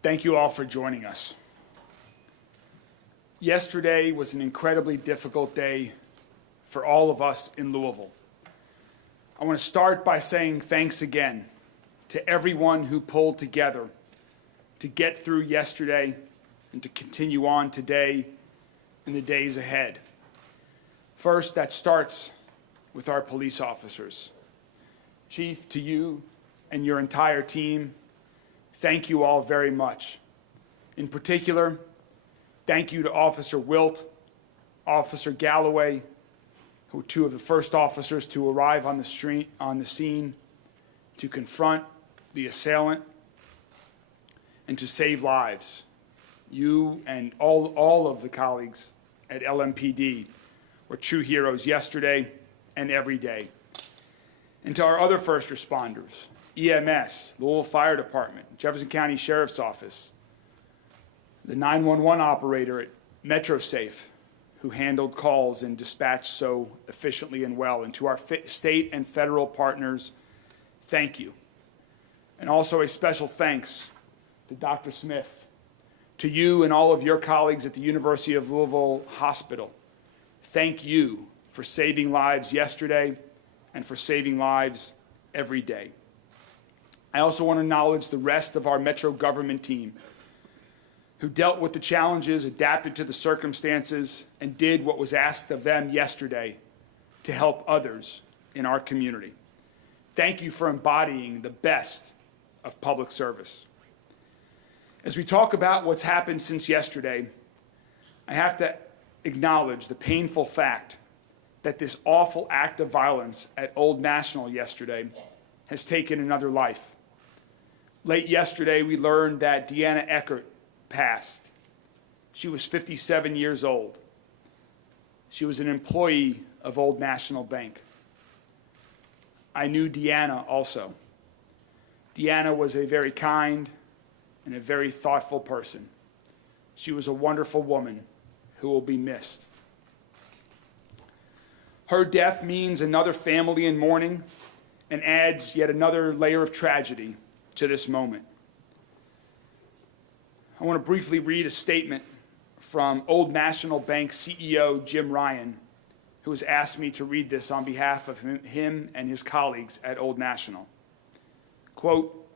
Thank you all for joining us. Yesterday was an incredibly difficult day for all of us in Louisville. I want to start by saying thanks again to everyone who pulled together to get through yesterday and to continue on today and the days ahead. First, that starts with our police officers. Chief, to you and your entire team, thank you all very much. In particular, thank you to Officer Wilt, Officer Galloway, who were two of the first officers to arrive on the scene to confront the assailant and to save lives. You and all of the colleagues at LMPD were true heroes yesterday and every day. And to our other first responders, EMS, Louisville Fire Department, Jefferson County Sheriff's Office, the 911 operator at MetroSafe, who handled calls and dispatched so efficiently and well, and to our state and federal partners, thank you. And also a special thanks to Dr. Smith, to you and all of your colleagues at the University of Louisville Hospital. Thank you for saving lives yesterday and for saving lives every day. I also want to acknowledge the rest of our Metro government team who dealt with the challenges, adapted to the circumstances, and did what was asked of them yesterday to help others in our community. Thank you for embodying the best of public service. As we talk about what's happened since yesterday, I have to acknowledge the painful fact that this awful act of violence at Old National yesterday has taken another life. Late yesterday, we learned that Deanna Eckert passed. She was 57 years old. She was an employee of Old National Bank. I knew Deanna also. Deanna was a very kind and a very thoughtful person. She was a wonderful woman who will be missed. Her death means another family in mourning and adds yet another layer of tragedy to this moment. I want to briefly read a statement from Old National Bank CEO Jim Ryan, who has asked me to read this on behalf of him and his colleagues at Old National. Quote,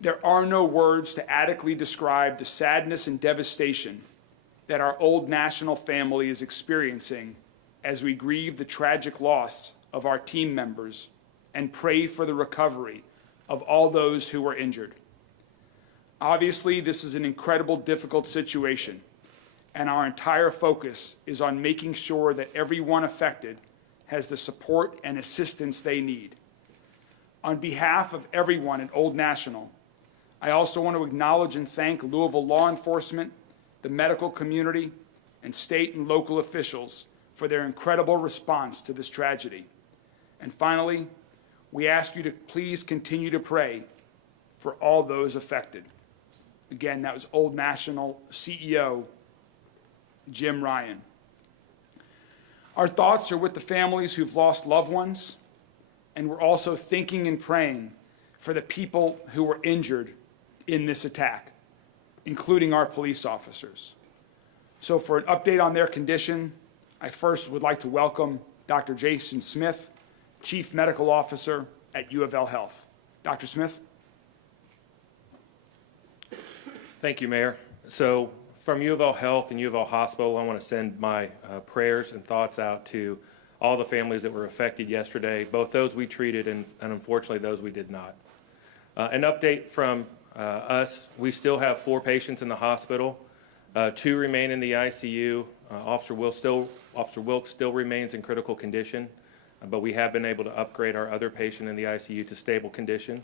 "There are no words to adequately describe the sadness and devastation that our Old National family is experiencing as we grieve the tragic loss of our team members and pray for the recovery of all those who were injured. Obviously, this is an incredibly difficult situation, and our entire focus is on making sure that everyone affected has the support and assistance they need. On behalf of everyone at Old National, I also want to acknowledge and thank Louisville law enforcement, the medical community, and state and local officials for their incredible response to this tragedy. And finally, we ask you to please continue to pray for all those affected." Again, that was Old National CEO Jim Ryan. Our thoughts are with the families who've lost loved ones, and we're also thinking and praying for the people who were injured in this attack, including our police officers. So for an update on their condition, I first would like to welcome Dr. Jason Smith, Chief Medical Officer at UofL Health. Dr. Smith? Thank you, Mayor. So from UofL Health and UofL Hospital, I want to send my prayers and thoughts out to all the families that were affected yesterday, both those we treated and unfortunately those we did not. An update from us, we still have 4 patients in the hospital. 2 remain in the ICU. Officer Wilkes still remains in critical condition, but we have been able to upgrade our other patient in the ICU to stable condition.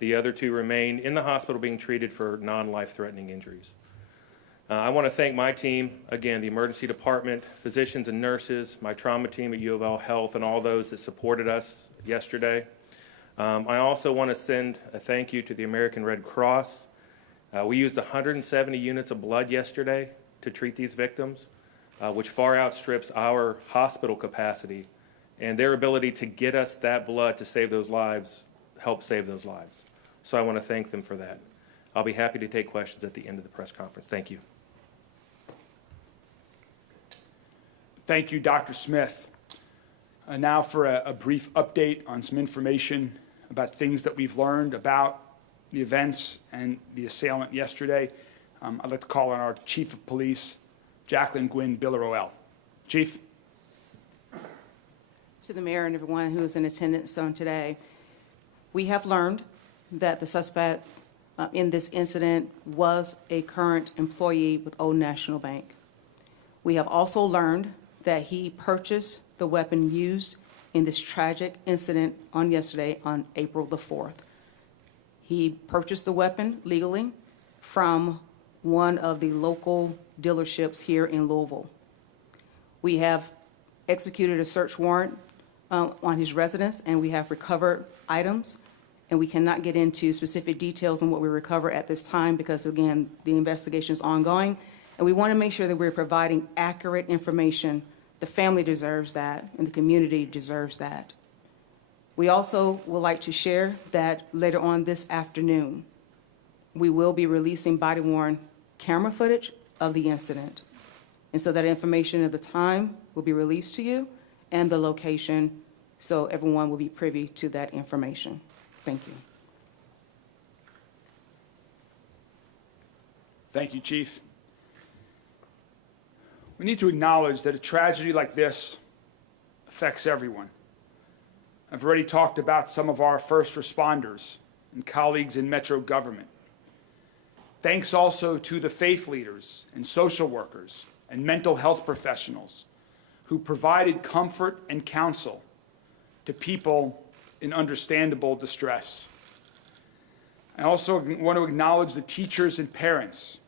The other 2 remain in the hospital being treated for non-life-threatening injuries. I want to thank my team, again, the emergency department, physicians and nurses, my trauma team at UofL Health, and all those that supported us yesterday. I also want to send a thank you to the American Red Cross. We used 170 units of blood yesterday to treat these victims, which far outstrips our hospital capacity, and their ability to get us that blood to save those lives helped save those lives. So I want to thank them for that. I'll be happy to take questions at the end of the press conference. Thank you. Thank you, Dr. Smith. Now for a brief update on some information about things that we've learned about the events and the assailant yesterday. I'd like to call on our Chief of Police, Jacqueline Gwynn Biller-OL. Chief. To the mayor and everyone who is in attendance on today, we have learned that the suspect in this incident was a current employee with Old National Bank. We have also learned that he purchased the weapon used in this tragic incident on yesterday, on April the 4th. He purchased the weapon legally from one of the local dealerships here in Louisville. We have executed a search warrant on his residence, and we have recovered items, and we cannot get into specific details on what we recover at this time because, again, the investigation is ongoing, and we want to make sure that we're providing accurate information. The family deserves that, and the community deserves that. We also would like to share that later on this afternoon, we will be releasing body-worn camera footage of the incident. And so that information at the time will be released to you and the location, so everyone will be privy to that information. Thank you. Thank you, Chief. We need to acknowledge that a tragedy like this affects everyone. I've already talked about some of our first responders and colleagues in Metro government. Thanks also to the faith leaders and social workers and mental health professionals who provided comfort and counsel to people in understandable distress. I also want to acknowledge the teachers and parents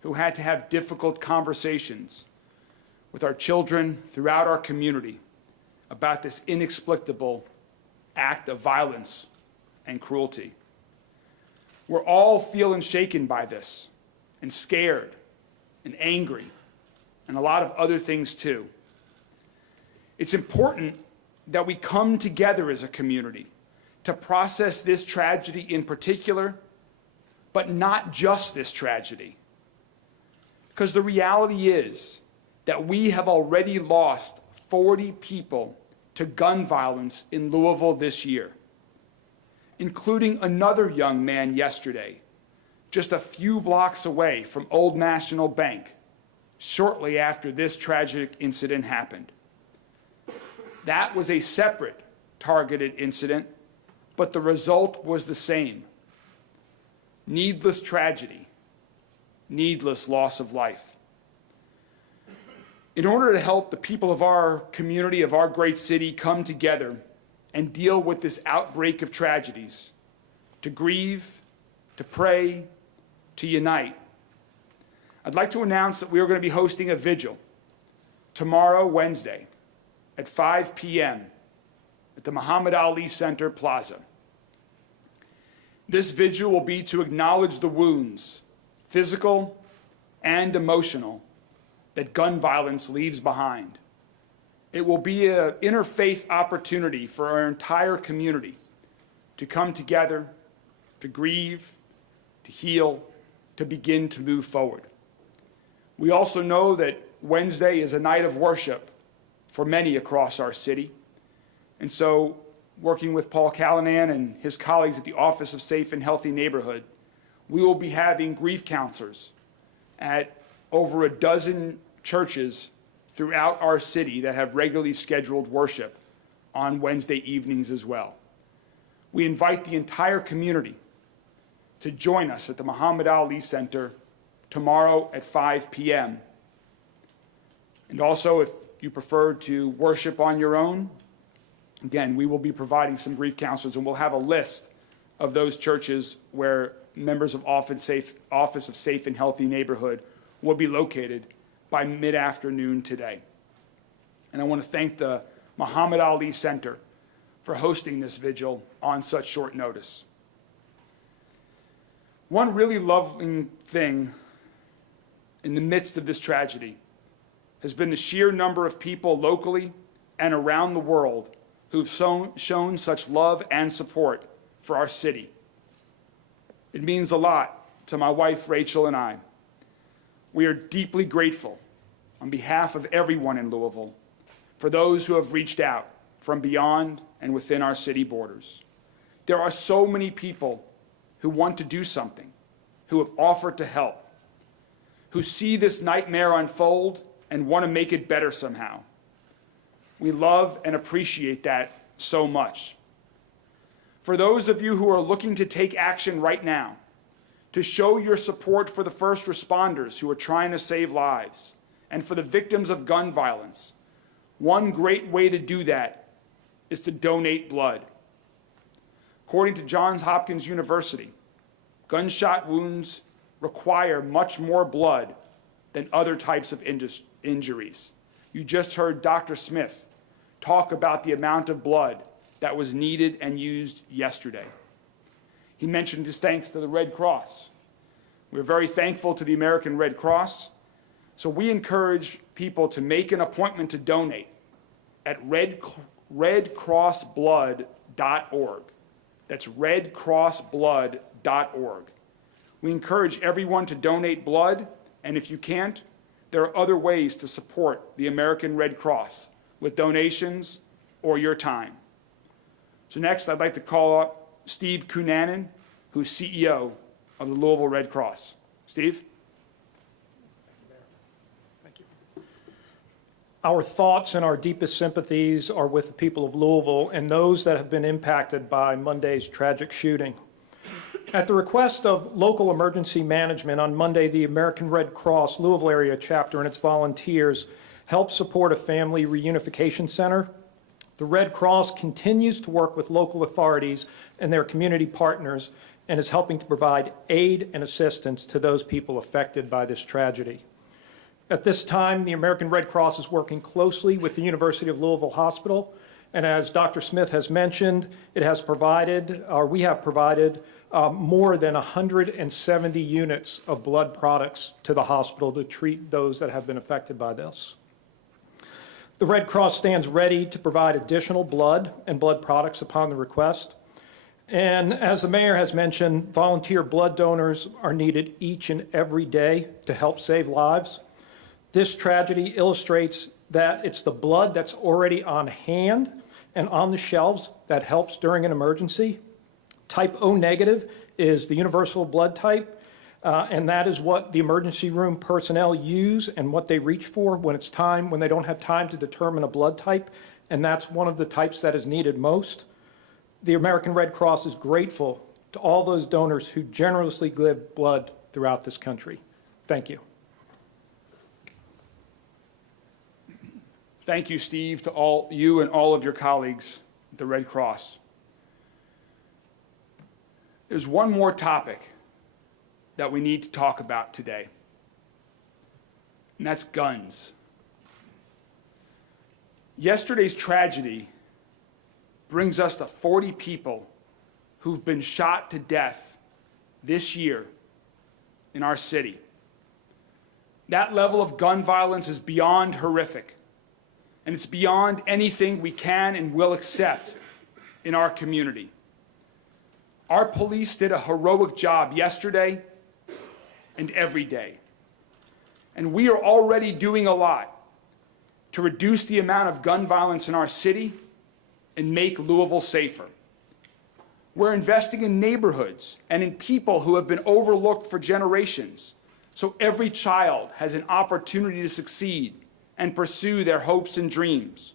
who had to have difficult conversations with our children throughout our community about this inexplicable act of violence and cruelty. We're all feeling shaken by this, and scared, and angry, and a lot of other things too. It's important that we come together as a community to process this tragedy in particular, but not just this tragedy. Because the reality is that we have already lost 40 people to gun violence in Louisville this year, including another young man yesterday, just a few blocks away from Old National Bank, shortly after this tragic incident happened. That was a separate targeted incident, but the result was the same. Needless tragedy, needless loss of life. In order to help the people of our community, of our great city, come together and deal with this outbreak of tragedies, to grieve, to pray, to unite, I'd like to announce that we are going to be hosting a vigil tomorrow, Wednesday, at 5 p.m. at the Muhammad Ali Center Plaza. This vigil will be to acknowledge the wounds, physical and emotional, that gun violence leaves behind. It will be an interfaith opportunity for our entire community to come together, to grieve, to heal, to begin to move forward. We also know that Wednesday is a night of worship for many across our city. And so, working with Paul Callanan and his colleagues at the Office of Safe and Healthy Neighborhood, we will be having grief counselors at over a dozen churches throughout our city that have regularly scheduled worship on Wednesday evenings as well. We invite the entire community to join us at the Muhammad Ali Center tomorrow at 5 p.m. And also, if you prefer to worship on your own, again, we will be providing some grief counselors, and we'll have a list of those churches where members of Office of Safe and Healthy Neighborhood will be located by mid-afternoon today. And I want to thank the Muhammad Ali Center for hosting this vigil on such short notice. One really loving thing in the midst of this tragedy has been the sheer number of people locally and around the world who've shown such love and support for our city. It means a lot to my wife Rachel and I, we are deeply grateful on behalf of everyone in Louisville for those who have reached out from beyond and within our city borders. There are so many people who want to do something, who have offered to help, who see this nightmare unfold and want to make it better somehow. We love and appreciate that so much. For those of you who are looking to take action right now, to show your support for the first responders who are trying to save lives, and for the victims of gun violence, one great way to do that is to donate blood. According to Johns Hopkins University, gunshot wounds require much more blood than other types of injuries. You just heard Dr. Smith talk about the amount of blood that was needed and used yesterday. He mentioned his thanks to the Red Cross. We're very thankful to the American Red Cross, so we encourage people to make an appointment to donate at redcrossblood.org. That's redcrossblood.org. We encourage everyone to donate blood, and if you can't, there are other ways to support the American Red Cross with donations or your time. So next, I'd like to call up Steve Cunanan, who's CEO of the Louisville Red Cross. Steve? Thank you. Our thoughts and our deepest sympathies are with the people of Louisville and those that have been impacted by Monday's tragic shooting. At the request of local emergency management, on Monday, the American Red Cross Louisville area chapter and its volunteers helped support a family reunification center. The Red Cross continues to work with local authorities and their community partners and is helping to provide aid and assistance to those people affected by this tragedy. At this time, the American Red Cross is working closely with the University of Louisville Hospital, and as Dr. Smith has mentioned, we have provided more than 170 units of blood products to the hospital to treat those that have been affected by this. The Red Cross stands ready to provide additional blood and blood products upon the request. And as the mayor has mentioned, volunteer blood donors are needed each and every day to help save lives. This tragedy illustrates that it's the blood that's already on hand and on the shelves that helps during an emergency. Type O negative is the universal blood type, and that is what the emergency room personnel use and what they reach for when they don't have time to determine a blood type, and that's one of the types that is needed most. The American Red Cross is grateful to all those donors who generously give blood throughout this country. Thank you. Thank you, Steve, to all you and all of your colleagues at the Red Cross. There's one more topic that we need to talk about today, and that's guns. Yesterday's tragedy brings us to 40 people who've been shot to death this year in our city. That level of gun violence is beyond horrific, and it's beyond anything we can and will accept in our community. Our police did a heroic job yesterday and every day. And we are already doing a lot to reduce the amount of gun violence in our city and make Louisville safer. We're investing in neighborhoods and in people who have been overlooked for generations, so every child has an opportunity to succeed and pursue their hopes and dreams.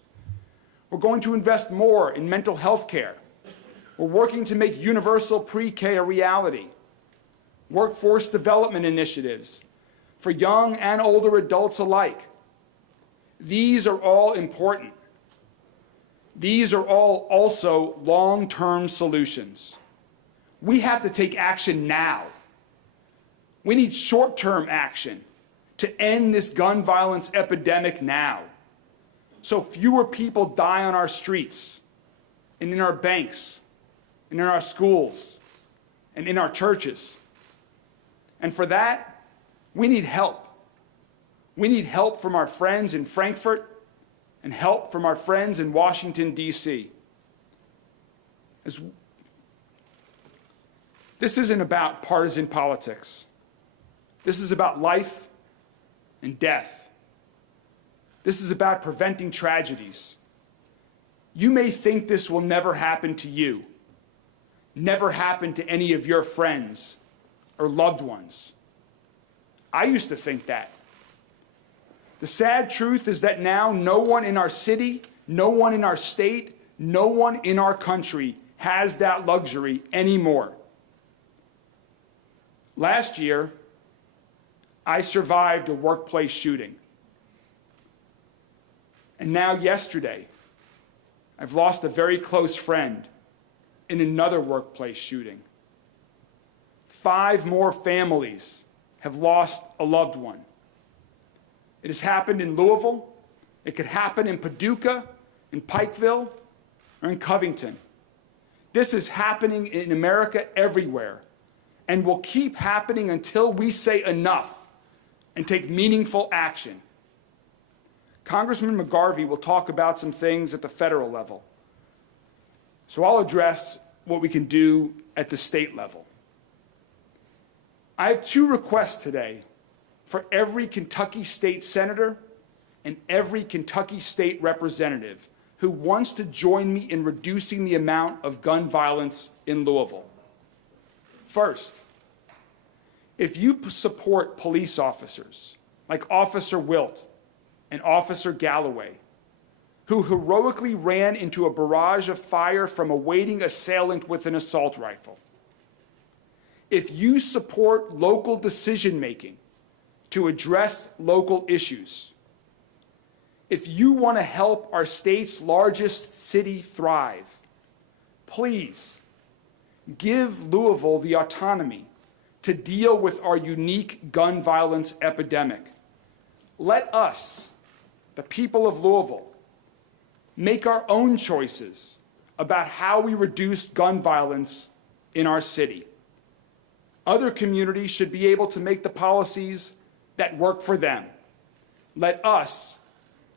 We're going to invest more in mental health care. We're working to make universal pre-K a reality. Workforce development initiatives for young and older adults alike. These are all important. These are all also long-term solutions. We have to take action now. We need short-term action to end this gun violence epidemic now, so fewer people die on our streets and in our banks and in our schools and in our churches. And for that, we need help. We need help from our friends in Frankfurt and help from our friends in Washington, D.C. This isn't about partisan politics. This is about life and death. This is about preventing tragedies. You may think this will never happen to you, never happen to any of your friends or loved ones. I used to think that. The sad truth is that now no one in our city, no one in our state, no one in our country has that luxury anymore. Last year, I survived a workplace shooting. And now yesterday, I've lost a very close friend in another workplace shooting. 5 more families have lost a loved one. It has happened in Louisville. It could happen in Paducah, in Pikeville, or in Covington. This is happening in America everywhere and will keep happening until we say enough and take meaningful action. Congressman McGarvey will talk about some things at the federal level. So I'll address what we can do at the state level. I have 2 requests today for every Kentucky state senator and every Kentucky state representative who wants to join me in reducing the amount of gun violence in Louisville. First, if you support police officers like Officer Wilt and Officer Galloway, who heroically ran into a barrage of fire from a waiting assailant with an assault rifle, if you support local decision-making to address local issues, if you want to help our state's largest city thrive, please give Louisville the autonomy to deal with our unique gun violence epidemic. Let us, the people of Louisville, make our own choices about how we reduce gun violence in our city. Other communities should be able to make the policies that work for them. Let us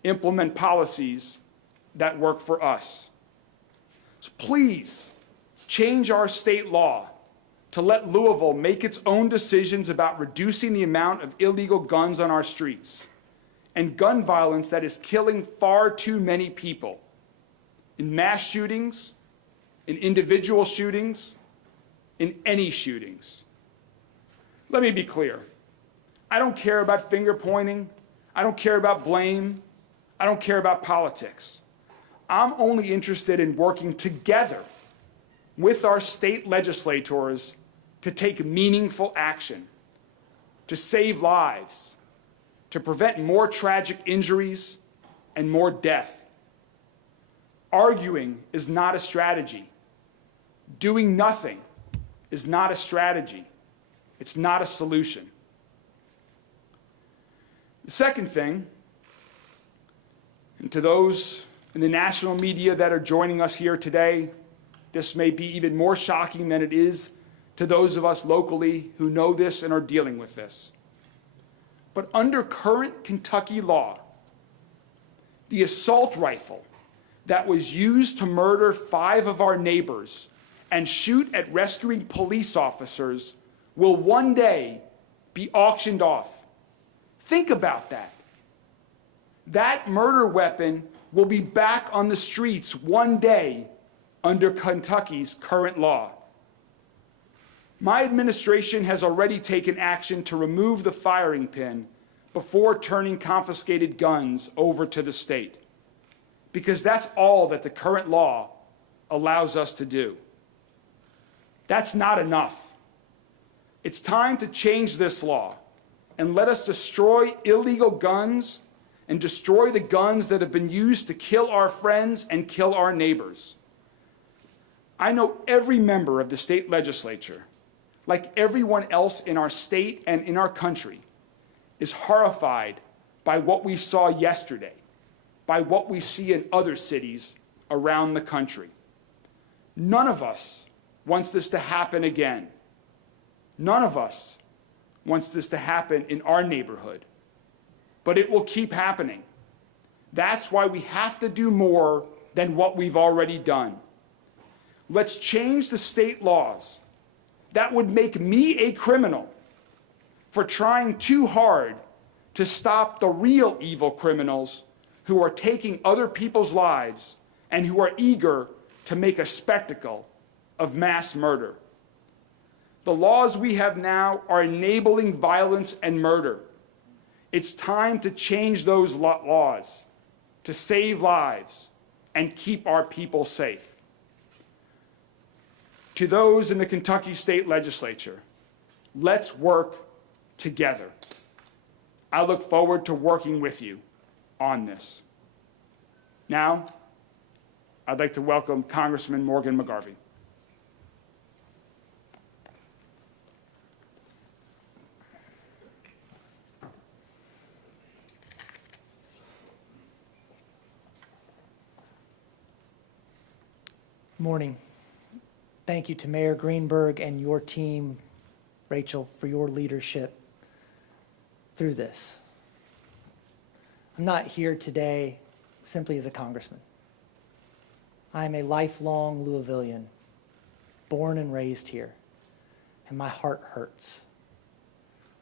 implement policies that work for us. So please change our state law to let Louisville make its own decisions about reducing the amount of illegal guns on our streets and gun violence that is killing far too many people in mass shootings, in individual shootings, in any shootings. Let me be clear. I don't care about finger pointing. I don't care about blame. I don't care about politics. I'm only interested in working together with our state legislators to take meaningful action, to save lives, to prevent more tragic injuries and more death. Arguing is not a strategy. Doing nothing is not a strategy. It's not a solution. The second thing, and to those in the national media that are joining us here today, this may be even more shocking than it is to those of us locally who know this and are dealing with this. But under current Kentucky law, the assault rifle that was used to murder 5 of our neighbors and shoot at rescuing police officers will one day be auctioned off. Think about that. That murder weapon will be back on the streets one day under Kentucky's current law. My administration has already taken action to remove the firing pin before turning confiscated guns over to the state, because that's all that the current law allows us to do. That's not enough. It's time to change this law and let us destroy illegal guns and destroy the guns that have been used to kill our friends and kill our neighbors. I know every member of the state legislature, like everyone else in our state and in our country, is horrified by what we saw yesterday, by what we see in other cities around the country. None of us wants this to happen again. None of us wants this to happen in our neighborhood, but it will keep happening. That's why we have to do more than what we've already done. Let's change the state laws that would make me a criminal for trying too hard to stop the real evil criminals who are taking other people's lives and who are eager to make a spectacle of mass murder. The laws we have now are enabling violence and murder. It's time to change those laws to save lives and keep our people safe. To those in the Kentucky State Legislature, let's work together. I look forward to working with you on this. Now, I'd like to welcome Congressman Morgan McGarvey. Morning. Thank you to Mayor Greenberg and your team, Rachel, for your leadership through this. I'm not here today simply as a congressman. I am a lifelong Louisvillian, born and raised here, and my heart hurts.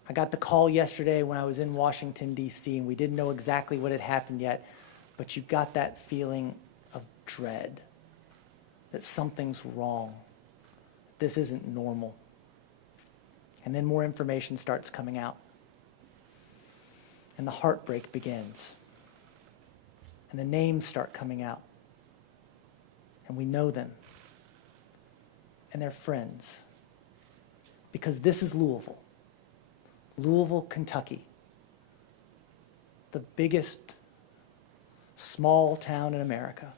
I got the call yesterday when I was in Washington, D.C., and we didn't know exactly what had happened yet, but you got that feeling of dread, that something's wrong. This isn't normal. And then more information starts coming out. And the heartbreak begins. And the names start coming out. And we know them. And they're friends. Because this is Louisville. Louisville, Kentucky. The biggest small town in America.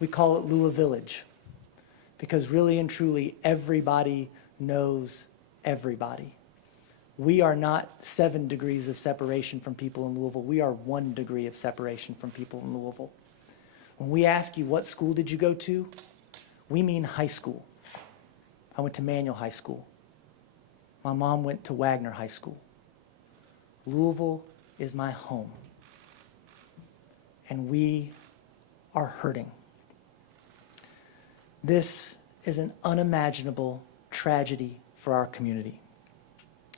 We call it Louisville Village because really and truly everybody knows everybody. We are not 7 degrees of separation from people in Louisville. We are 1 degree of separation from people in Louisville. When we ask you what school did you go to, we mean high school. I went to Manual High School. My mom went to Wagner High School. Louisville is my home. And we are hurting. This is an unimaginable tragedy for our community.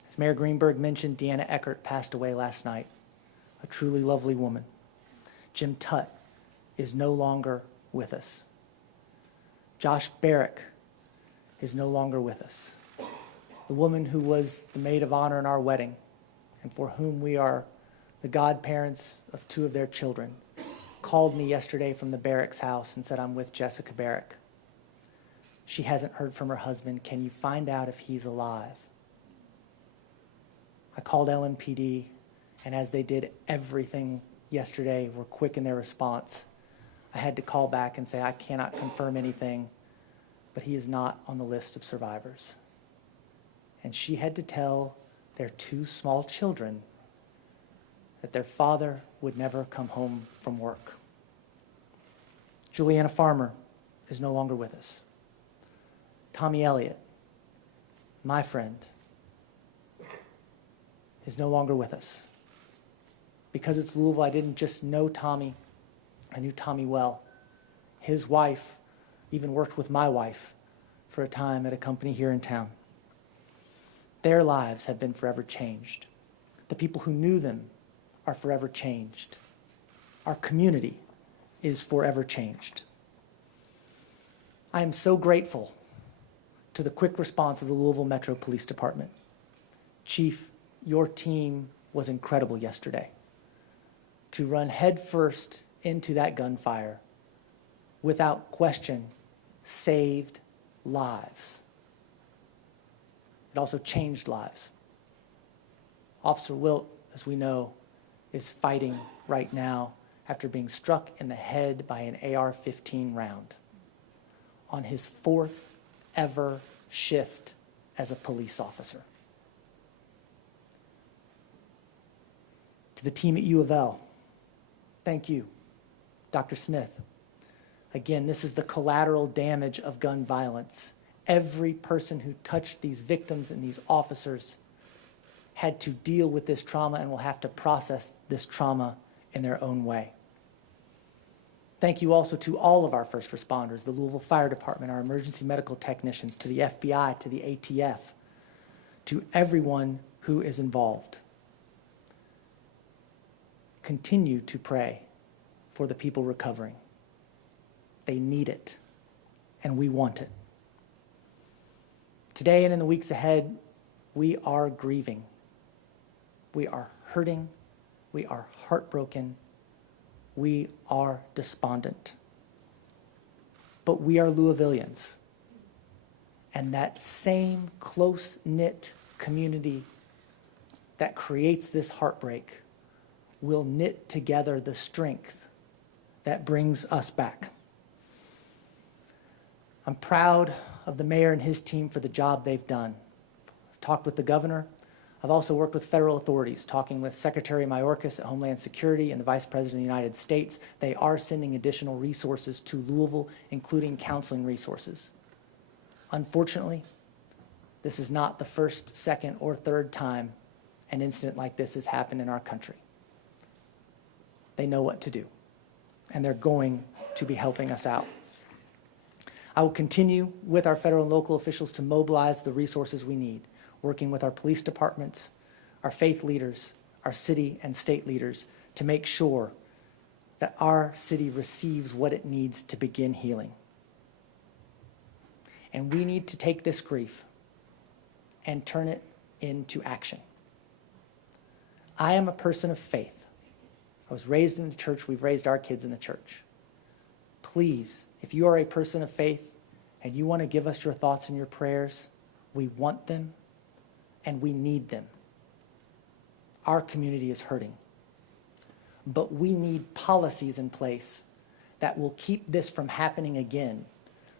As Mayor Greenberg mentioned, Deanna Eckert passed away last night, a truly lovely woman. Jim Tutt is no longer with us. Josh Barrick is no longer with us. The woman who was the maid of honor in our wedding and for whom we are the godparents of 2 of their children, called me yesterday from the Barrick's house and said, "I'm with Jessica Barrick. She hasn't heard from her husband. Can you find out if he's alive?" I called LMPD, and as they did everything yesterday, were quick in their response. I had to call back and say, I cannot confirm anything, but he is not on the list of survivors. And she had to tell their 2 small children that their father would never come home from work. Juliana Farmer is no longer with us. Tommy Elliott, my friend, is no longer with us. Because it's Louisville, I didn't just know Tommy, I knew Tommy well. His wife even worked with my wife for a time at a company here in town. Their lives have been forever changed. The people who knew them are forever changed. Our community is forever changed. I am so grateful to the quick response of the Louisville Metro Police Department. Chief, your team was incredible yesterday. To run headfirst into that gunfire, without question, saved lives. It also changed lives. Officer Wilt, as we know, is fighting right now after being struck in the head by an AR-15 round on his 4th ever shift as a police officer. To the team at UofL, thank you, Dr. Smith. Again, this is the collateral damage of gun violence. Every person who touched these victims and these officers had to deal with this trauma and will have to process this trauma in their own way. Thank you also to all of our first responders, the Louisville Fire Department, our emergency medical technicians, to the FBI, to the ATF, to everyone who is involved. Continue to pray for the people recovering. They need it, and we want it. Today and in the weeks ahead, we are grieving. We are hurting. We are heartbroken. We are despondent. But we are Louisvillians. And that same close-knit community that creates this heartbreak will knit together the strength that brings us back. I'm proud of the mayor and his team for the job they've done. I've talked with the governor. I've also worked with federal authorities, talking with Secretary Mayorkas at Homeland Security and the Vice President of the United States. They are sending additional resources to Louisville, including counseling resources. Unfortunately, this is not the first, second, or third time an incident like this has happened in our country. They know what to do, and they're going to be helping us out. I will continue with our federal and local officials to mobilize the resources we need, working with our police departments, our faith leaders, our city and state leaders to make sure that our city receives what it needs to begin healing. And we need to take this grief and turn it into action. I am a person of faith. I was raised in the church. We've raised our kids in the church. Please, if you are a person of faith and you want to give us your thoughts and your prayers, we want them and we need them. Our community is hurting. But we need policies in place that will keep this from happening again,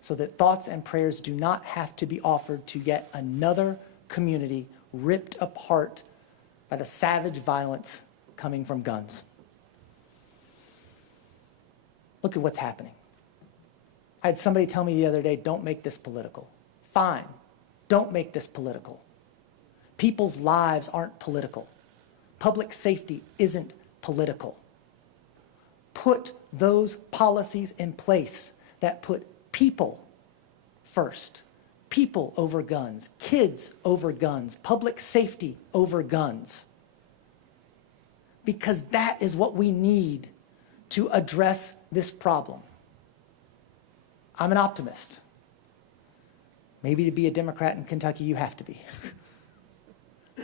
so that thoughts and prayers do not have to be offered to yet another community ripped apart by the savage violence coming from guns. Look at what's happening. I had somebody tell me the other day, don't make this political. Fine, don't make this political. People's lives aren't political. Public safety isn't political. Put those policies in place that put people first. People over guns, kids over guns, public safety over guns. Because that is what we need to address this problem. I'm an optimist. Maybe to be a Democrat in Kentucky, you have to be.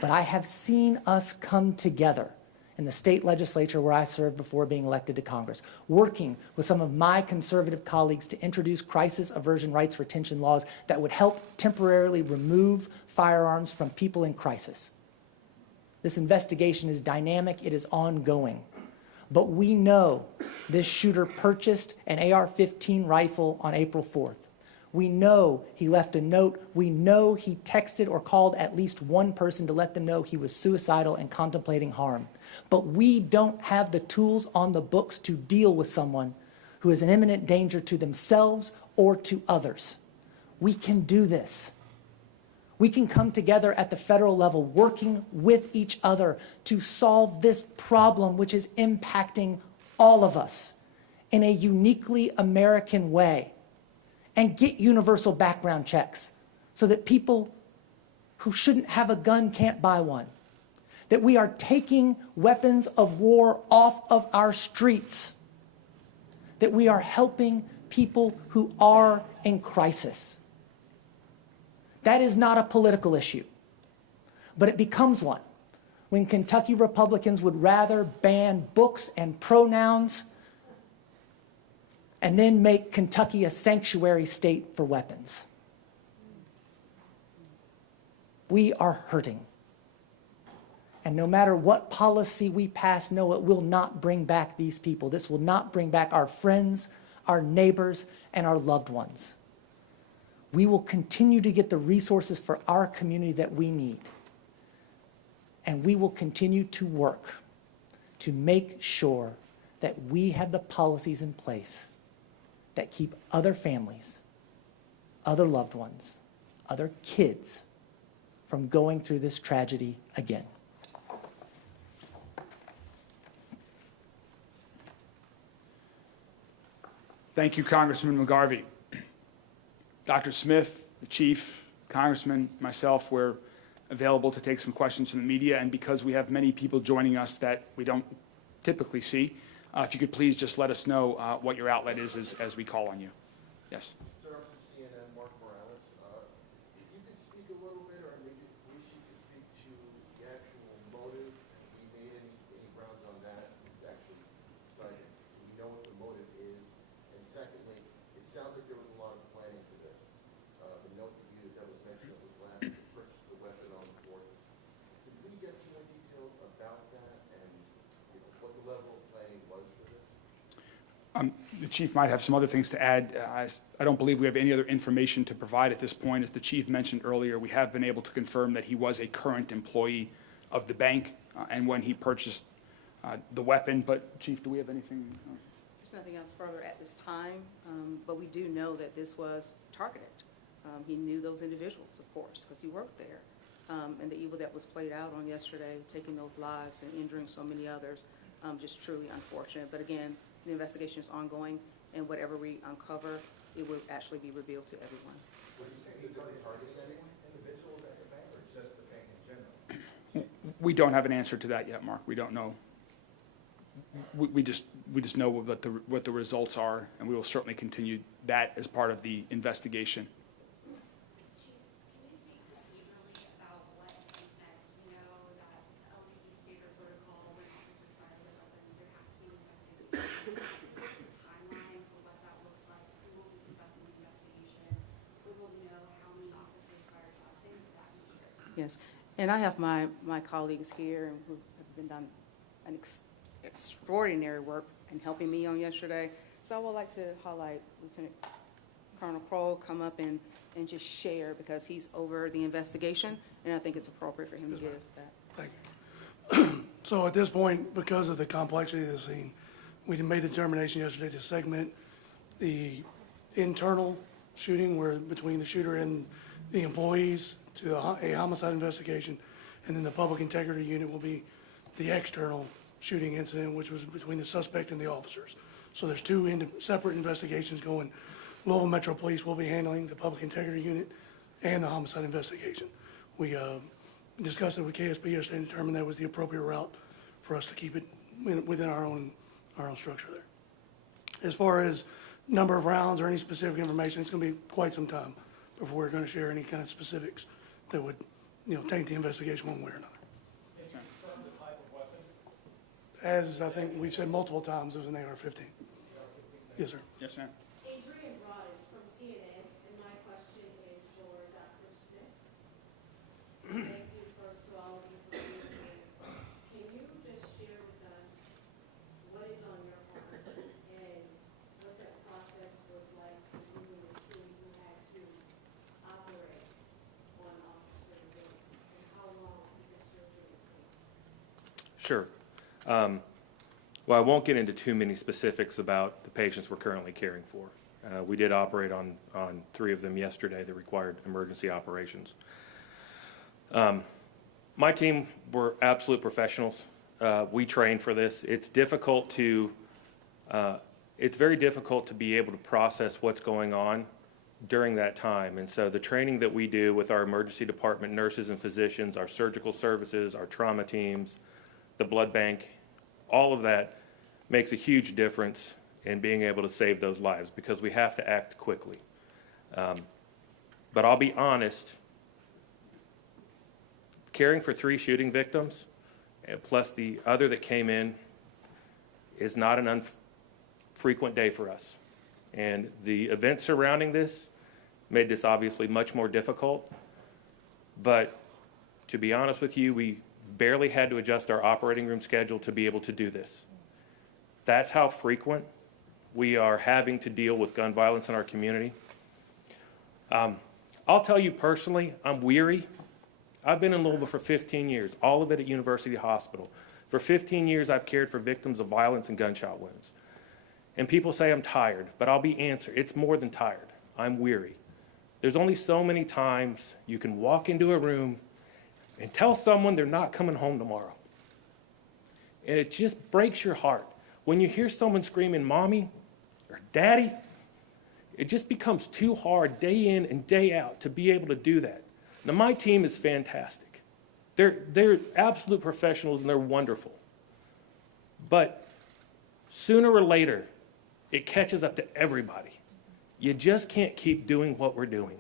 But I have seen us come together in the state legislature where I served before being elected to Congress, working with some of my conservative colleagues to introduce crisis aversion rights retention laws that would help temporarily remove firearms from people in crisis. This investigation is dynamic, it is ongoing. But we know this shooter purchased an AR-15 rifle on April 4th. We know he left a note. We know he texted or called at least one person to let them know he was suicidal and contemplating harm. But we don't have the tools on the books to deal with someone who is an imminent danger to themselves or to others. We can do this. We can come together at the federal level, working with each other to solve this problem, which is impacting all of us in a uniquely American way, and get universal background checks so that people who shouldn't have a gun can't buy one, that we are taking weapons of war off of our streets, that we are helping people who are in crisis. That is not a political issue, but it becomes one when Kentucky Republicans would rather ban books and pronouns and then make Kentucky a sanctuary state for weapons. We are hurting. And no matter what policy we pass, no, it will not bring back these people. This will not bring back our friends, our neighbors, and our loved ones. We will continue to get the resources for our community that we need. And we will continue to work to make sure that we have the policies in place that keep other families, other loved ones, other kids from going through this tragedy again. Thank you, Congressman McGarvey. Dr. Smith, the chief, Congressman, myself, we're available to take some questions from the media, and because we have many people joining us that we don't typically see, if you could please just let us know what your outlet is as we call on you. Yes. Sir, I'm from CNN, Mark Morales. If you could speak a little bit, or maybe at least you could speak to the actual motive. Have we made any grounds on that? It's actually cited. Do we know what the motive is? And secondly, it sounds like there was a lot of planning for this. The note to you that was mentioned that was last to purchase the weapon on the 4th. Could we get some more details about that and what the level of planning was for this? The chief might have some other things to add. I don't believe we have any other information to provide at this point. As the chief mentioned earlier, we have been able to confirm that he was a current employee of the bank and when he purchased the weapon. But, Chief, do we have anything? There's nothing else further at this time, but we do know that this was targeted. He knew those individuals, of course, because he worked there. And the evil that was played out on yesterday, taking those lives and injuring so many others, just truly unfortunate. But again, the investigation is ongoing, and whatever we uncover, it will actually be revealed to everyone. We don't have an answer to that yet, Mark. We don't know. We just know what the results are, and we will certainly continue that as part of the investigation. Chief, can you speak procedurally about what makes sense? We know that the LPD standard protocol, when officers fire their weapons, there has to be an investigation. What's the timeline for what that looks like? Who will be conducting the investigation? Who will know how many officers fired shots, things of that nature? Yes, and I have my colleagues here who have been done an extraordinary work in helping me on yesterday. So I would like to highlight Lieutenant Colonel Kroll come up and just share, because he's over the investigation, and I think it's appropriate for him to give that. Thank you. So at this point, because of the complexity of the scene, we made the determination yesterday to segment the internal shooting where between the shooter and the employees to a homicide investigation, and then the public integrity unit will be the external shooting incident, which was between the suspect and the officers. So there's two separate investigations going. Louisville Metro Police will be handling the public integrity unit and the homicide investigation. We discussed it with KSP yesterday and determined that was the appropriate route for us to keep it within our own structure there. As far as number of rounds or any specific information, it's going to be quite some time before we're going to share any kind of specifics that would, taint the investigation one way or another. As I think we've said multiple times, it was an AR-15. Yes, sir. Yes, ma'am. Adrian Rogers from CNN, and my question is for Dr. Smith. Thank you first to all of you for being here. Can you just share with us what is on your heart and what that process was like for you and the team who had to operate on Officer Wilson, and how long did the surgery take? Sure. Well, I won't get into too many specifics about the patients we're currently caring for. We did operate on 3 of them yesterday that required emergency operations. My team were absolute professionals. We trained for this. It's very difficult to be able to process what's going on during that time. And so the training that we do with our emergency department nurses and physicians, our surgical services, our trauma teams, the blood bank, all of that makes a huge difference in being able to save those lives, because we have to act quickly. But I'll be honest, caring for 3 shooting victims, plus the other that came in, is not an infrequent day for us. And the events surrounding this made this obviously much more difficult. But to be honest with you, we barely had to adjust our operating room schedule to be able to do this. That's how frequent we are having to deal with gun violence in our community. I'll tell you personally, I'm weary. I've been in Louisville for 15 years, all of it at University Hospital. For 15 years, I've cared for victims of violence and gunshot wounds. And people say I'm tired, but I'll be answered. It's more than tired. I'm weary. There's only so many times you can walk into a room and tell someone they're not coming home tomorrow. And it just breaks your heart. When you hear someone screaming, "Mommy," or "Daddy," It just becomes too hard day in and day out to be able to do that. Now, my team is fantastic. They're absolute professionals and they're wonderful. But sooner or later, it catches up to everybody. You just can't keep doing what we're doing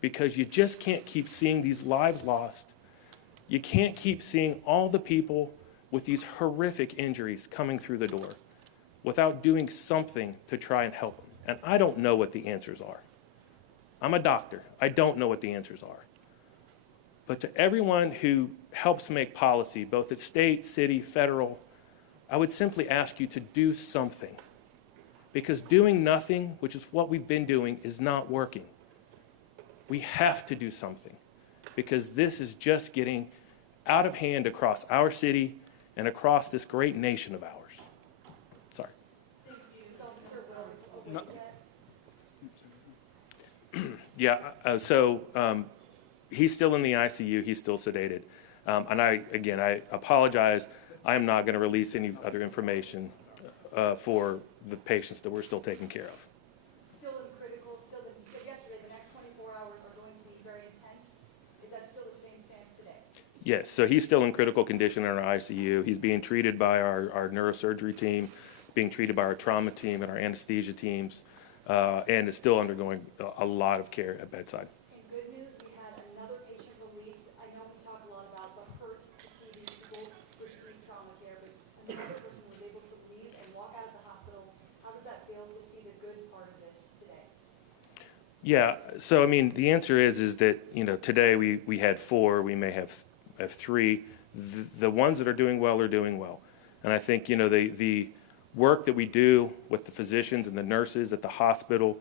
because you just can't keep seeing these lives lost. You can't keep seeing all the people with these horrific injuries coming through the door without doing something to try and help them. And I don't know what the answers are. I'm a doctor. I don't know what the answers are. But to everyone who helps make policy, both at state, city, federal, I would simply ask you to do something. Because doing nothing, which is what we've been doing, is not working. We have to do something. Because this is just getting out of hand across our city and across this great nation of ours. Sorry. Yeah, he's still in the ICU. He's still sedated. And I apologize. I am not going to release any other information for the patients that we're still taking care of. Still in critical, you said yesterday the next 24 hours are going to be very intense. Is that still the same stance today? Yes, so he's still in critical condition in our ICU. He's being treated by our neurosurgery team, being treated by our trauma team and our anesthesia teams, and is still undergoing a lot of care at bedside. In good news, we had another patient released. I know we talk a lot about the hurt to see these people receive trauma care, but another person was able to leave and walk out of the hospital. How does that feel to see the good part of this today? Yeah, so I mean, the answer is that, today we had 4, we may have 3. The ones that are doing well are doing well. And I think, the work that we do with the physicians and the nurses at the hospital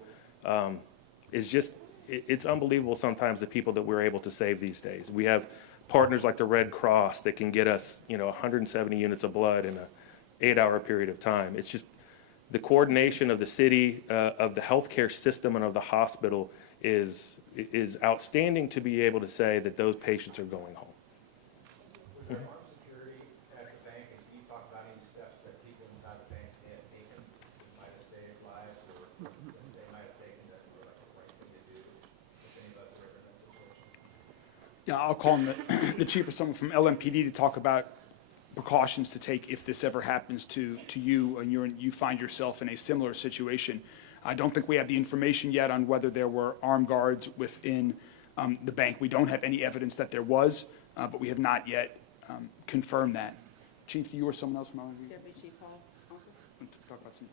is just, it's unbelievable sometimes the people that we're able to save these days. We have partners like the Red Cross that can get us, 170 units of blood in an 8-hour period of time. It's just the coordination of the city, of the healthcare system and of the hospital is outstanding to be able to say that those patients are going home. Was there armed security at the bank, and can you talk about any steps that people inside the bank may have taken that might have saved lives, or that they might have taken that were like the right thing to do, if any of us are ever in that situation? Yeah, I'll call on the chief or someone from LMPD to talk about precautions to take if this ever happens to you and you find yourself in a similar situation. I don't think we have the information yet on whether there were armed guards within the bank. We don't have any evidence that there was, but we have not yet confirmed that. Chief, you or someone else from LMPD? Deputy Chief Paul. Want to talk about some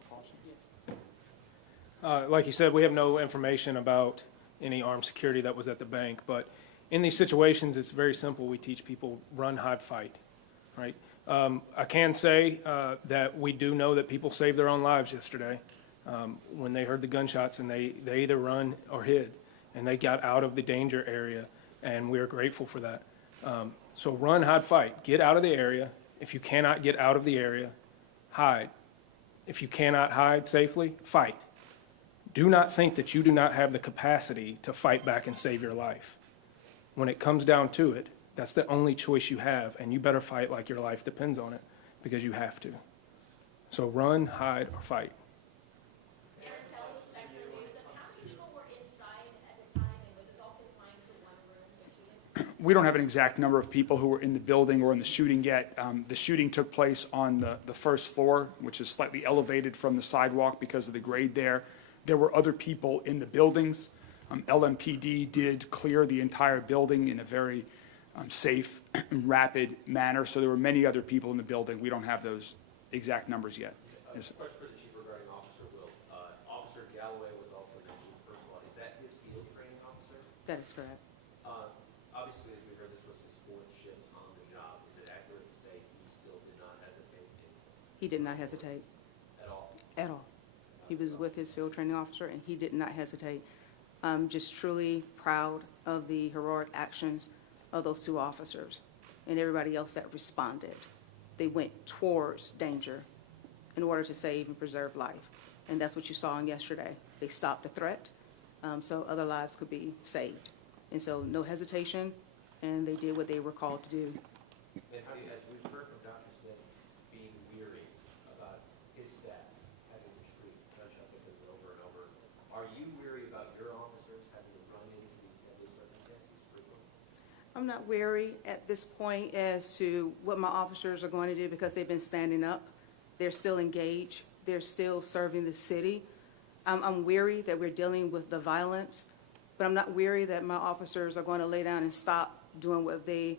precautions? Like you said, we have no information about any armed security that was at the bank, but in these situations, it's very simple. We teach people run, hide, fight, right? I can say that we do know that people saved their own lives yesterday when they heard the gunshots, and they either run or hid, and they got out of the danger area, and we are grateful for that. So run, hide, fight. Get out of the area. If you cannot get out of the area, hide. If you cannot hide safely, fight. Do not think that you do not have the capacity to fight back and save your life. When it comes down to it, that's the only choice you have, and you better fight like your life depends on it, because you have to. So run, hide, or fight. Eric Kelly, Spectrum News, and how many people were inside at the time, and was this all confined to one room, the shooting? We don't have an exact number of people who were in the building or in the shooting yet. The shooting took place on the first floor, which is slightly elevated from the sidewalk because of the grade there. There were other people in the buildings. LMPD did clear the entire building in a very safe and rapid manner, so there were many other people in the building. We don't have those exact numbers yet. Yes. Question for the chief regarding Officer Will. Officer Galloway was also mentioned. First of all, is that his field training officer? That is correct. Obviously, as we heard, this was his 4th shift on the job. Is it accurate to say he still did not hesitate He did not hesitate at all? at all. He was with his field training officer, and he did not hesitate. I'm just truly proud of the heroic actions of those 2 officers and everybody else that responded. They went towards danger in order to save and preserve life. And that's what you saw on yesterday. They stopped the threat, so other lives could be saved. And so no hesitation, and they did what they were called to do. And how do you, as we've heard from Dr. Smith, being weary about his staff having to treat gunshot victims over and over, are you I'm not wary at this point as to what my officers are going to do because they've been standing up. They're still engaged. They're still serving the city. I'm weary that we're dealing with the violence, but I'm not weary that my officers are going to lay down and stop doing what they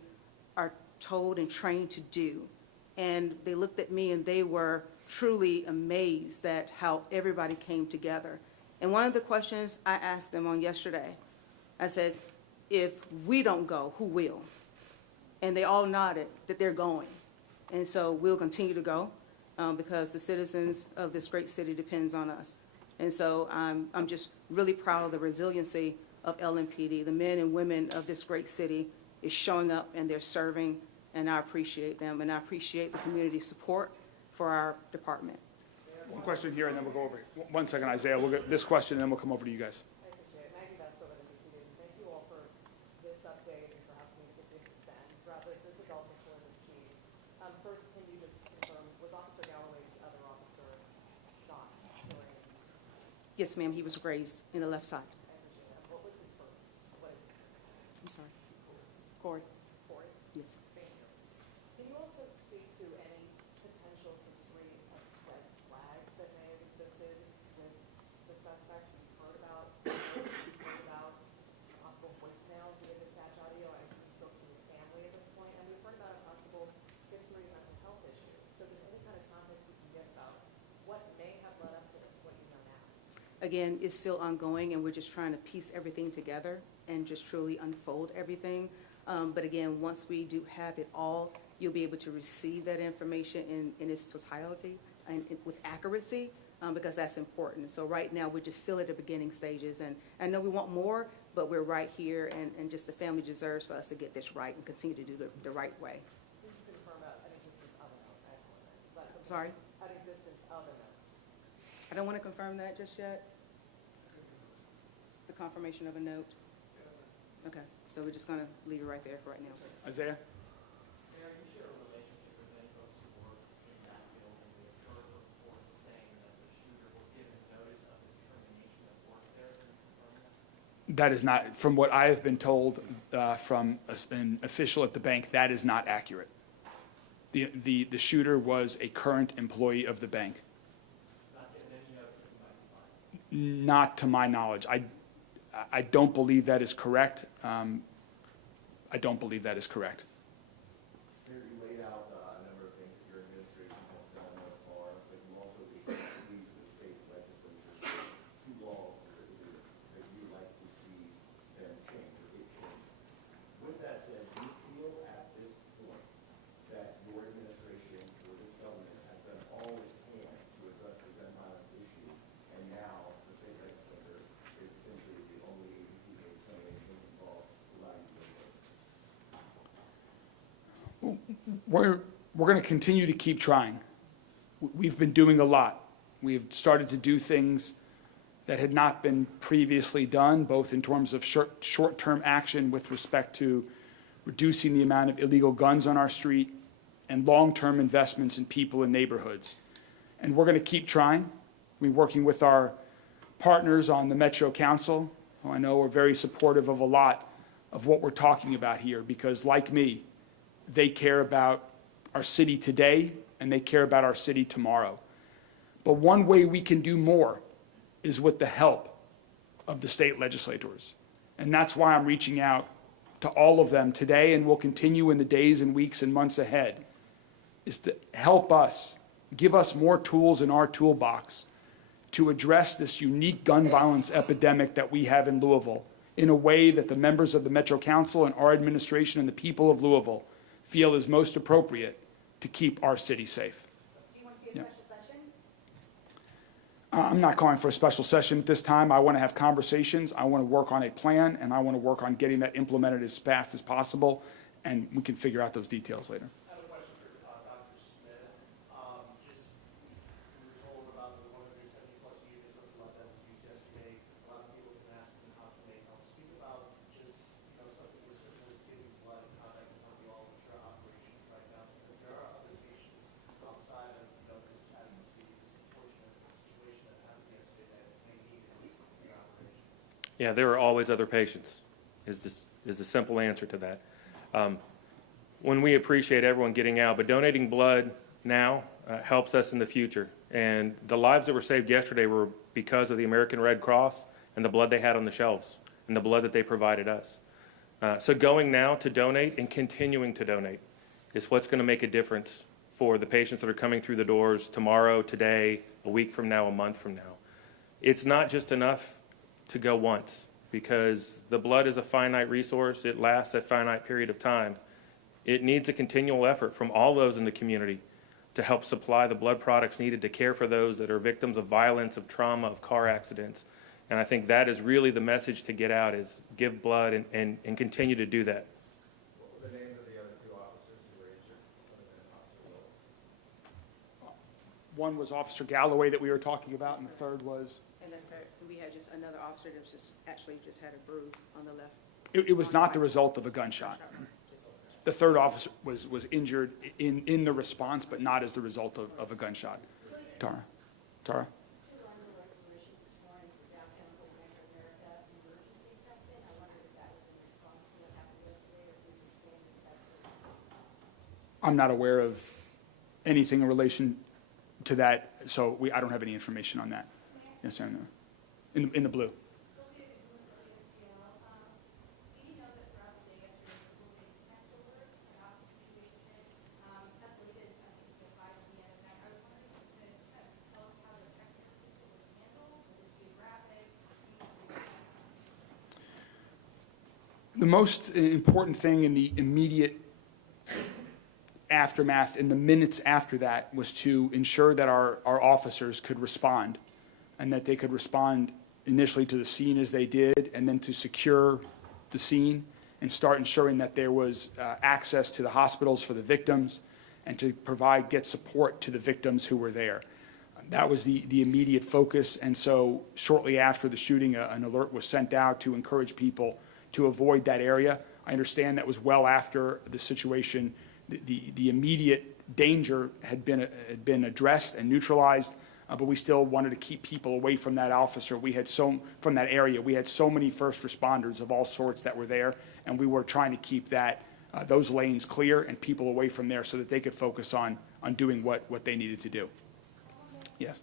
are told and trained to do. And they looked at me and they were truly amazed at how everybody came together. And one of the questions I asked them on yesterday, I said, if we don't go, who will? And they all nodded that they're going. And so we'll continue to go because the citizens of this great city depends on us. And so I'm just really proud of the resiliency of LMPD. The men and women of this great city is showing up and they're serving, and I appreciate them, and I appreciate the community support for our department. One question here, and then we'll go over. 1 second, Isaiah. We'll get this question, and then we'll come over to you guys. I appreciate it. Maggie Vesco with NBC News. Thank you all for this update and for helping me to get to extend. Bradley, this is also for the chief. First, can you just confirm, was Officer Galloway's other officer shot during? Yes, ma'am, he was grazed in the left side. I appreciate that. What was his first? What is his? I'm sorry. Corey? Corey? Yes. Thank you. Can you also speak to any potential history of red flags that may have existed with the suspect? We've heard about possible voicemail via dispatch audio. I assume he spoke to his family at this point. And we've heard about a possible history of mental health issues. So just any kind of context you can give about what may have led up to this, what you know now. Again, it's still ongoing, and we're just trying to piece everything together and just truly unfold everything. But again, once we do have it all, you'll be able to receive that information in its totality and with accuracy, because that's important. So right now, we're just still at the beginning stages, and I know we want more, but we're right here, and just the family deserves for us to get this right and continue to do the right way. Can you confirm an existence of a note? I apologize. Is that something- Sorry? An existence of a note. I don't want to confirm that just yet. The confirmation of a note. Okay, so we're just going to leave it right there for right now. Isaiah? Mayor, you share a relationship with many folks who work in that building. We have heard reports saying that the shooter was given notice of his termination of work there. Can you confirm that? That is not, from what I have been told from an official at the bank, that is not accurate. The shooter was a current employee of the bank. Not getting any notice that he might be fired. Not to my knowledge. I don't believe that is correct. I don't believe that is correct. Mayor, you laid out a number of things that your administration has done thus far, but you also lead the state legislature two laws that you would like to see them change or get changed. With that said, do you feel at this point that your administration or this government has done all it can to address the gun violence issue, and now the state legislature is essentially the only agency that is playing anything involved to allow you to do it? We're going to continue to keep trying. We've been doing a lot. We've started to do things that had not been previously done, both in terms of short-term action with respect to reducing the amount of illegal guns on our street and long-term investments in people and neighborhoods. And we're going to keep trying. We're working with our partners on the Metro Council, who I know are very supportive of a lot of what we're talking about here, because like me, they care about our city today and they care about our city tomorrow. But one way we can do more is with the help of the state legislators. And that's why I'm reaching out to all of them today, and will continue in the days and weeks and months ahead, is to help us, give us more tools in our toolbox to address this unique gun violence epidemic that we have in Louisville in a way that the members of the Metro Council and our administration and the people of Louisville feel is most appropriate to keep our city safe. Do you want to see a Yep. special session? I'm not calling for a special session at this time. I want to have conversations. I want to work on a plan, and I want to work on getting that implemented as fast as possible, and we can figure out those details later. I have a question for Dr. Smith. Just, we were told about the 170-plus units of blood that was used yesterday. A lot of people have been asking how can they help. Speak about just, something as simple as giving blood and how that can help you all with your operations right now. Because there are other patients outside of, this atmosphere, this unfortunate situation that happened yesterday that may need help in your operations. Yeah, there are always other patients, is the simple answer to that. When we appreciate everyone getting out, but donating blood now helps us in the future. And the lives that were saved yesterday were because of the American Red Cross and the blood they had on the shelves and the blood that they provided us. So going now to donate and continuing to donate is what's going to make a difference for the patients that are coming through the doors tomorrow, today, a week from now, a month from now. It's not just enough to go once, because the blood is a finite resource. It lasts a finite period of time. It needs a continual effort from all those in the community to help supply the blood products needed to care for those that are victims of violence, of trauma, of car accidents. And I think that is really the message to get out, is give blood and continue to do that. What were the names of the other 2 officers who were injured, other than Officer Will? One was Officer Galloway that we were talking about, and the third was? And that's correct. We had just another officer that was just had a bruise on the left. It was not the result of a gunshot. The third officer was injured in the response, but not as the result of a gunshot. Tara? Two lines of resolution this morning for downtown Bank of America emergency testing. I wondered if that was in response to what happened yesterday, or if this is being tested. I'm not aware of anything in relation to that, so I don't have any information on that. Yes, sir, no. In the blue. The most important thing in the immediate aftermath, in the minutes after that, was to ensure that our officers could respond, and that they could respond initially to the scene as they did, and then to secure the scene and start ensuring that there was access to the hospitals for the victims, and to get support to the victims who were there. That was the immediate focus, and so shortly after the shooting, an alert was sent out to encourage people to avoid that area. I understand that was well after the situation. The immediate danger had been addressed and neutralized, but we still wanted to keep people away from that officer. From that area, we had so many first responders of all sorts that were there, and we were trying to keep those lanes clear and people away from there so that they could focus on doing what they needed to do. Yes?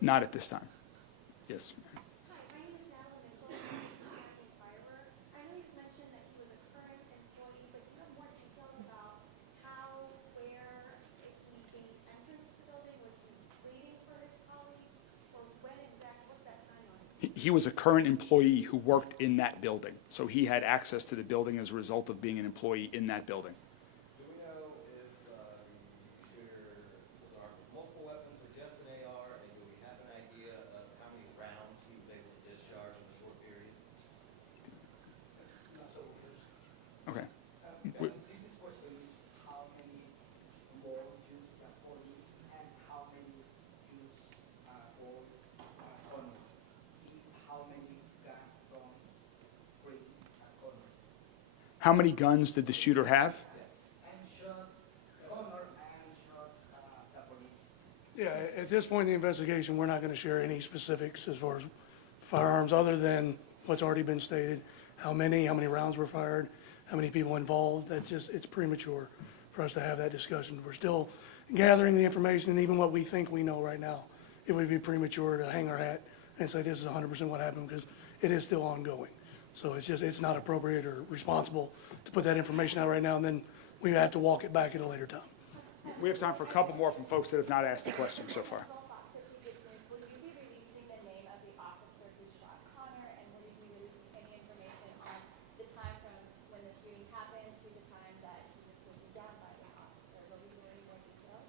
Not at this time. Yes. Hi, my name is Natalie Mitchell. I'm a firework. I know you've mentioned that he was a current employee, but do you have more details about how, where, if he gained entrance to the building? Was he waiting for his colleagues? Or when exactly, what's that timeline? He was a current employee who worked in that building, so he had access to the building as a result of being an employee in that building. Do we know if the shooter was armed with multiple weapons or just an AR, and do we have an idea of how many rounds he was able to discharge in a short period? Okay. This is for police, how many more Jews the police and how many Jews for Connor? How many guns bring Connor? How many guns did the shooter have? And shot Connor and shot the police. Yeah, at this point in the investigation, we're not going to share any specifics as far as firearms, other than what's already been stated. How many rounds were fired, how many people involved. It's premature for us to have that discussion. We're still gathering the information, and even what we think we know right now, it would be premature to hang our hat and say this is 100% what happened, because it is still ongoing. So it's not appropriate or responsible to put that information out right now, and then we have to walk it back at a later time. We have time for a couple more from folks that have not asked the question so far. Will you be releasing the name of the officer who shot Connor, and will you be releasing any information on the time from when the shooting happened to the time that he was taken down by the officer? Will we know any more details?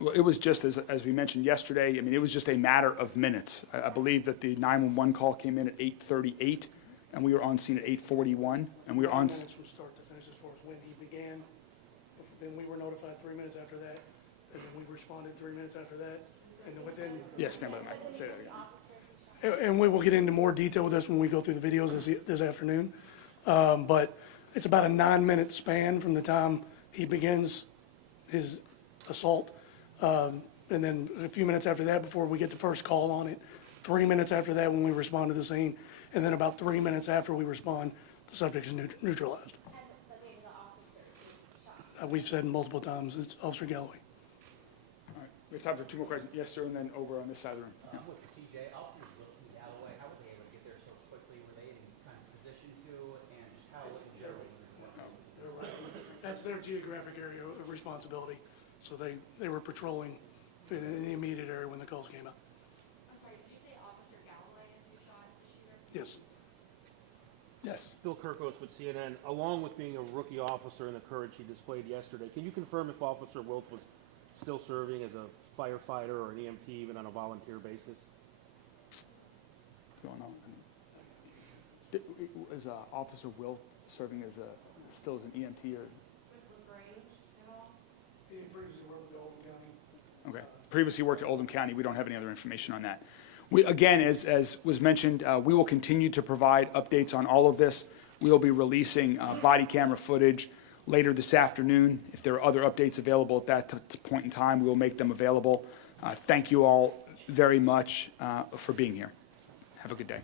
Well, it was just, as we mentioned yesterday, I mean, it was just a matter of minutes. I believe that the 911 call came in at 8:38, and we were on scene at 8:41, and we were on. Minutes from start to finish as far as when he began. Then we were notified 3 minutes after that, and then we responded 3 minutes after that, and then within. Yes, stand by the mic. Say that again. And we will get into more detail with this when we go through the videos this afternoon. But it's about a 9-minute span from the time he begins his assault. And then a few minutes after that, before we get the first call on it, 3 minutes after that when we respond to the scene, and then about 3 minutes after we respond, the subject is neutralized. And the name of the officer who shot. We've said multiple times, it's Officer Galloway. All right, we have time for 2 more questions. Yes, sir, and then over on this side of the room. Yeah. With the CJ, officers looking Galloway, how were they able to get there so quickly? Were they in kind of position to, and just how in general? That's their geographic area of responsibility, so they were patrolling in the immediate area when the calls came out. I'm sorry, did you say Officer Galloway is who shot the shooter? Yes. Yes. Bill Kirkos with CNN. Along with being a rookie officer and the courage he displayed yesterday, can you confirm if Officer Wiltz was still serving as a firefighter or an EMT, even on a volunteer basis? What's going on? Is Officer Will serving as still as an EMT or? With LaGrange at all? He previously worked with Oldham County. Okay. Previously worked at Oldham County. We don't have any other information on that. We, again, as was mentioned, we will continue to provide updates on all of this. We will be releasing body camera footage later this afternoon. If there are other updates available at that point in time, we will make them available. Thank you all very much for being here. Have a good day.